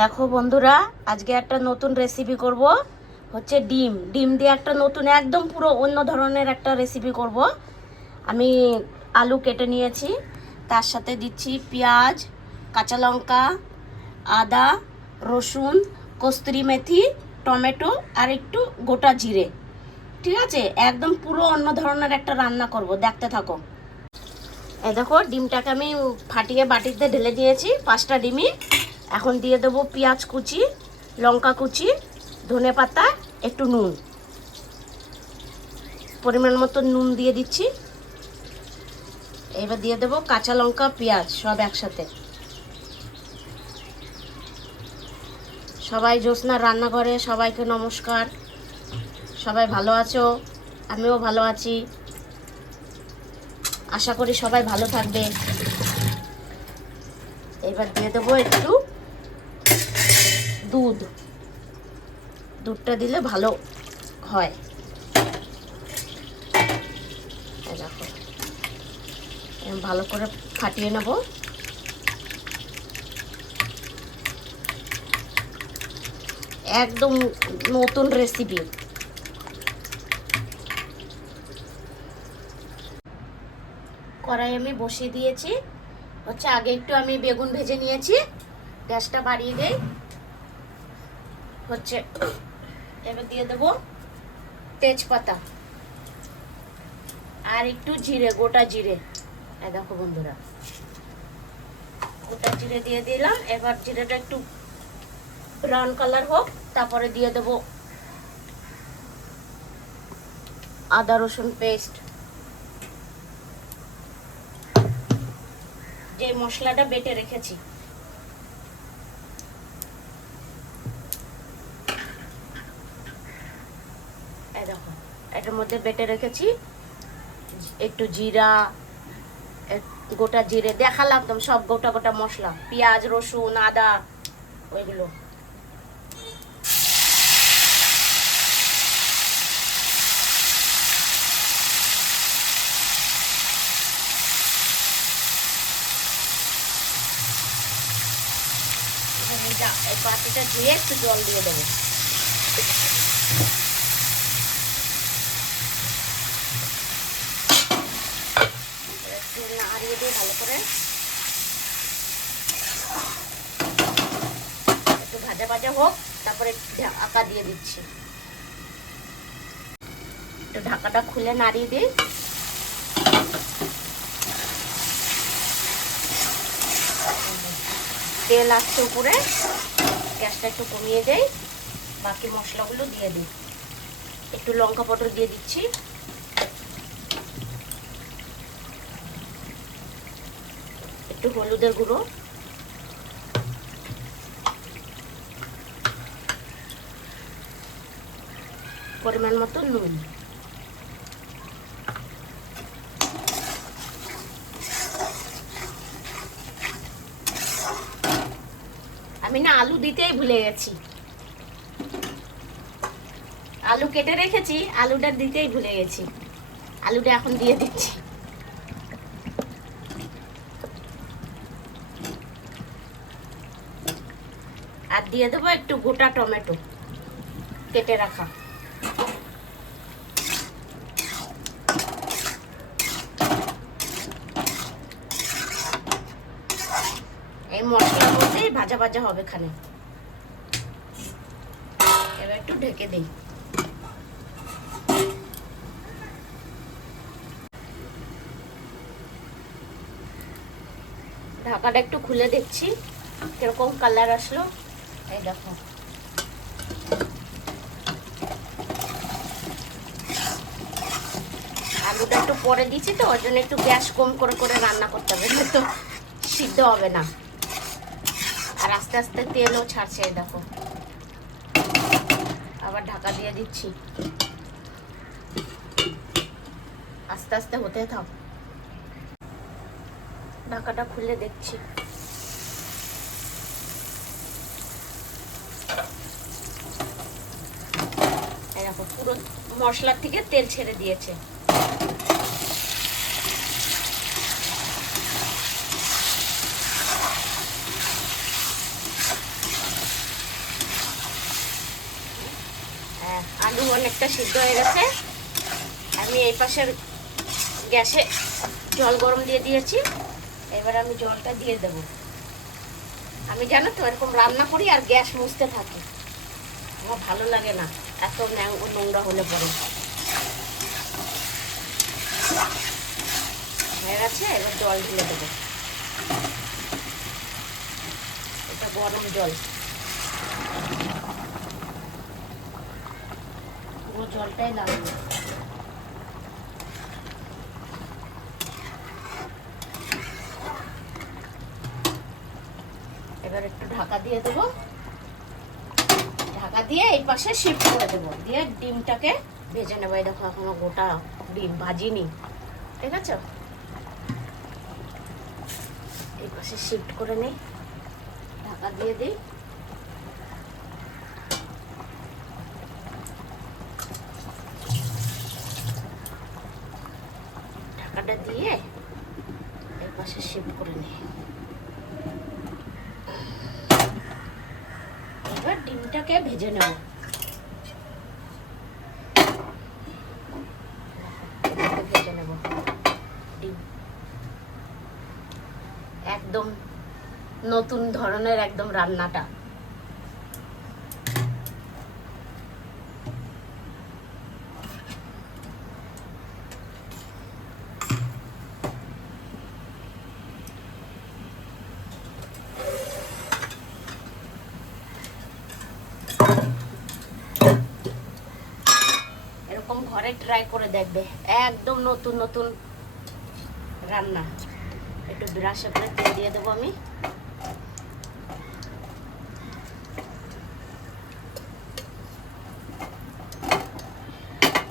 দেখো বন্ধুরা, আজকে একটা নতুন রেসিপি করব। হচ্ছে ডিম ডিম দিয়ে একটা নতুন একদম পুরো অন্য ধরনের একটা রেসিপি করব। আমি আলু কেটে নিয়েছি, তার সাথে দিচ্ছি পেঁয়াজ, কাঁচা লঙ্কা, আদা, রসুন, কস্তুরি মেথি, টমেটো আর একটু গোটা জিরে। ঠিক আছে, একদম পুরো অন্য ধরনের একটা রান্না করব, দেখতে থাকো। এই দেখো, ডিমটাকে আমি ফাটিয়ে বাটিতে ঢেলে দিয়েছি, 5টা ডিমই। এখন দিয়ে দেবো পেঁয়াজ কুচি, লঙ্কা কুচি, ধনে পাতা, একটু নুন, পরিমাণ মতো নুন দিয়ে দিচ্ছি। এবার দিয়ে দেবো কাঁচা লঙ্কা, পেঁয়াজ সব একসাথে। সবাই জ্যোৎস্নার রান্নাঘরে সবাইকে নমস্কার। সবাই ভালো আছো? আমিও ভালো আছি, আশা করি সবাই ভালো থাকবে। এবার দিয়ে দেবো একটু দুধটা দিলে ভালো হয়। দেখো, ভালো করে ফাটিয়ে নেব। একদম নতুন রেসিপি। কড়াই আমি বসিয়ে দিয়েছি। হচ্ছে আগে একটু আমি বেগুন ভেজে নিয়েছি, গ্যাসটা বাড়িয়ে দেই। হচ্ছে এবার দিয়ে দেবো তেজপাতা আর একটু জিরে, গোটা জিরে। দেখো বন্ধুরা, গোটা জিরে দিয়ে দিলাম। এবার জিরেটা একটু ব্রাউন কালার হোক, তারপরে দিয়ে দেবো আদা রসুন পেস্ট, যে মশলাটা বেটে রেখেছি। এই দেখো, এটার মধ্যে বেটে রেখেছি একটু জিরা, গোটা জিরে দেখালাম তো, সব গোটা গোটা মশলা, পেঁয়াজ, রসুন, আদা, ওইগুলো। এই বাটিটা ধুয়ে একটু জল দিয়ে দেবো। একটু নাড়িয়ে দিয়ে ভালো করে একটু ভাজা ভাজা হোক, তারপরে ঢাকা দিয়ে দিচ্ছি। একটু ঢাকাটা খুলে নাড়িয়ে দিই। তেল আসছে উপরে, গ্যাসটা একটু কমিয়ে দেই। বাকি মশলাগুলো দিয়ে দিই। একটু লঙ্কা পাউডার দিয়ে দিচ্ছি, একটু হলুদের গুঁড়ো, পরিমাণ মতো নুন। আমি না আলু দিতেই ভুলে গেছি, আলু কেটে রেখেছি, আলুটা দিতেই ভুলে গেছি। আলুটা এখন দিয়ে দিচ্ছি। আর দিয়ে দেবো একটু গোটা টমেটো কেটে রাখা। এই মশলার মধ্যেই ভাজা ভাজা হবে এখানে। এবার একটু ঢেকে দিই। ঢাকাটা একটু খুলে দেখছি কিরকম কালার আসলো। এই দেখো, আলুটা একটু পরে দিচ্ছি তো, ওর জন্য একটু গ্যাস কম করে করে রান্না করতে হবে, তো সিদ্ধ হবে না। আর আস্তে আস্তে তেলও ছাড়ছে। এই দেখো, আবার ঢাকা দিয়ে দিচ্ছি। আস্তে আস্তে হতে থাক। ঢাকাটা খুলে দেখছি। এই দেখো, পুরো মশলার থেকে তেল ছেড়ে দিয়েছে। আলু অনেকটা সিদ্ধ হয়ে গেছে। আমি এই পাশের গ্যাসে জল গরম দিয়ে দিয়েছি। এবার আমি জলটা দিয়ে দেব। আমি জানো তো এরকম রান্না করি আর গ্যাস মুছতে থাকি, আমার ভালো লাগে না এত নোংরা হলে পরে। হয়ে গেছে, এবার জল ঢেলে দেবো। এটা গরম জল, পুরো জলটাই লাগবে। এবার একটু ঢাকা দিয়ে দেবো। ঢাকা দিয়ে এই পাশে শিফট করে দেবো, দিয়ে ডিমটাকে ভেজে নেবো। এই দেখো এখনো গোটা ডিম ভাজিনি, ঠিক আছে? এই পাশে শিফট করে নিই, ঢাকা দিয়ে দিই। ঢাকাটা দিয়ে এই পাশে শিফট করে নিই। এবার ডিমটাকে ভেজে নেব। ভেজে নেব ডিম, একদম নতুন ধরনের একদম রান্নাটা। এরকম ঘরে ট্রাই করে দেখবে, একদম নতুন নতুন রান্না। একটু ব্রাশে করে তেল দিয়ে দেবো আমি।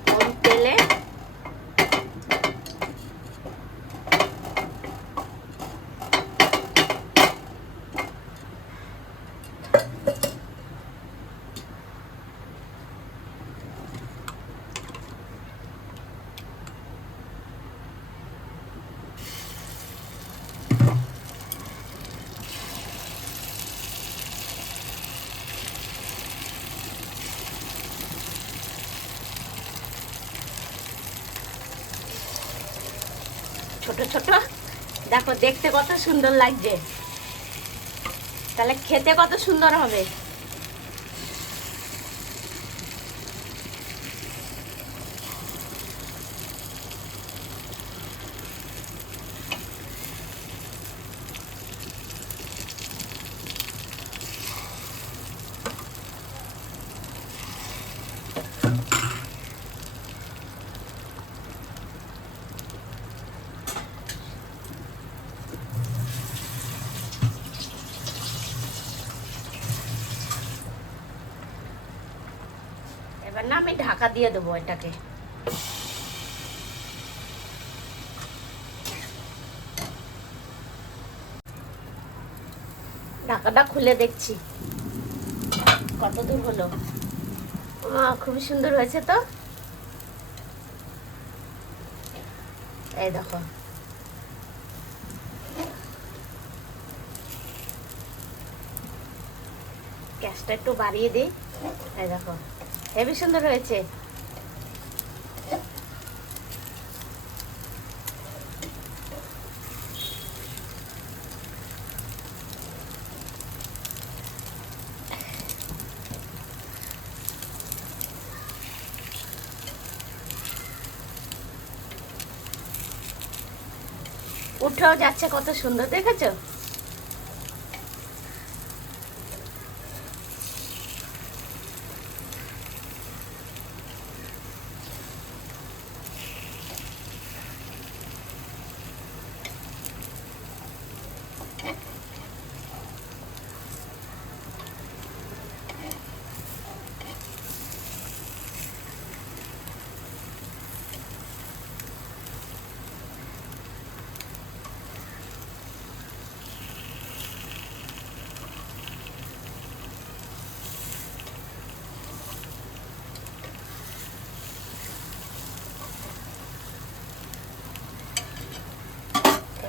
কম তেলে ছোট ছোট, দেখো দেখতে কত সুন্দর লাগছে, তাহলে খেতে কত সুন্দর হবে। এবার না আমি ঢাকা দিয়ে দেবো এটাকে। ঢাকাটা খুলে দেখছি কত দূর হলো। খুবই সুন্দর হয়েছে তো, এই দেখো। গ্যাসটা একটু বাড়িয়ে দিই, এই দেখো হেবি সুন্দর হয়েছে। উঠেও যাচ্ছে কত সুন্দর, দেখেছো?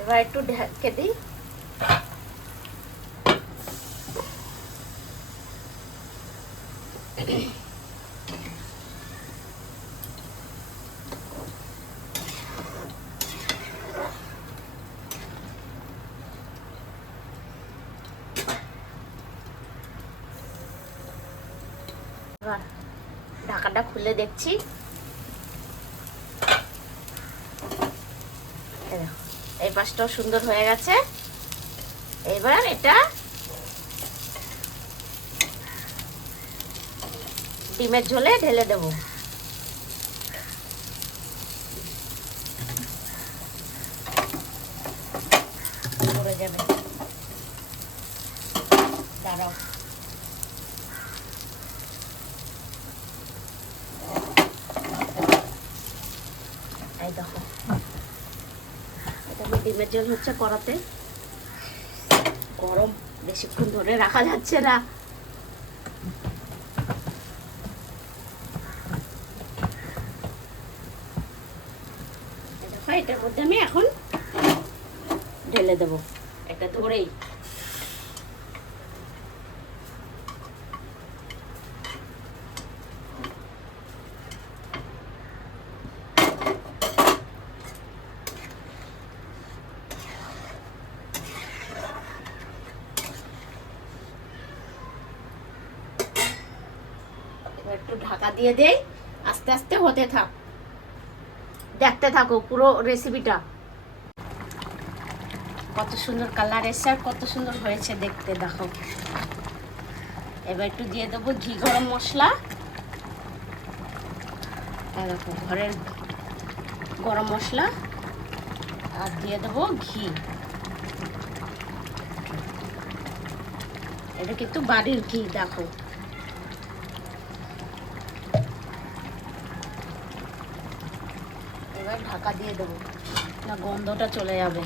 এবার একটু ঢেকে দিই। এবার ঢাকাটা খুলে দেখছি, এই পাশটাও সুন্দর হয়ে গেছে। এবার এটা ডিমের ঝোলে ঢেলে দেবো। পড়ে যাবে, দাঁড়াও। এই দেখো, এটা ডিমের ঝোল হচ্ছে কড়াতে। গরম, বেশিক্ষণ ধরে রাখা যাচ্ছে না। দেখো, এটার মধ্যে আমি এখন ঢেলে দেবো এটা ধরেই। একটু ঢাকা দিয়ে দেই, আস্তে আস্তে হতে থাক, দেখতে থাকো পুরো রেসিপিটা। কত সুন্দর কালার এসছে আর কত সুন্দর হয়েছে দেখতে, দেখো। এবার একটু দিয়ে দেবো ঘি গরম মশলা। দেখো, ঘরের গরম মশলা, আর দিয়ে দেবো ঘি। এটা কিন্তু বাড়ির ঘি, দেখো। এবার ঢাকা দিয়ে দেবো, না গন্ধটা চলে যাবে।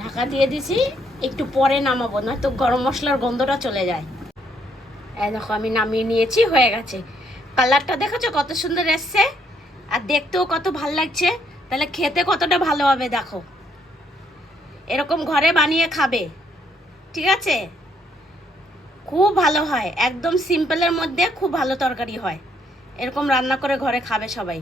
ঢাকা দিয়ে দিছি, একটু পরে নামাবো, না তো গরম মশলার গন্ধটা চলে যায়। এই দেখো, আমি নামিয়ে নিয়েছি, হয়ে গেছে। কালারটা দেখেছো কত সুন্দর এসছে, আর দেখতেও কত ভালো লাগছে। তাহলে খেতে কতটা ভালো হবে দেখো। এরকম ঘরে বানিয়ে খাবে, ঠিক আছে? খুব ভালো হয়, একদম সিম্পলের মধ্যে খুব ভালো তরকারি হয়। এরকম রান্না করে ঘরে খাবে সবাই।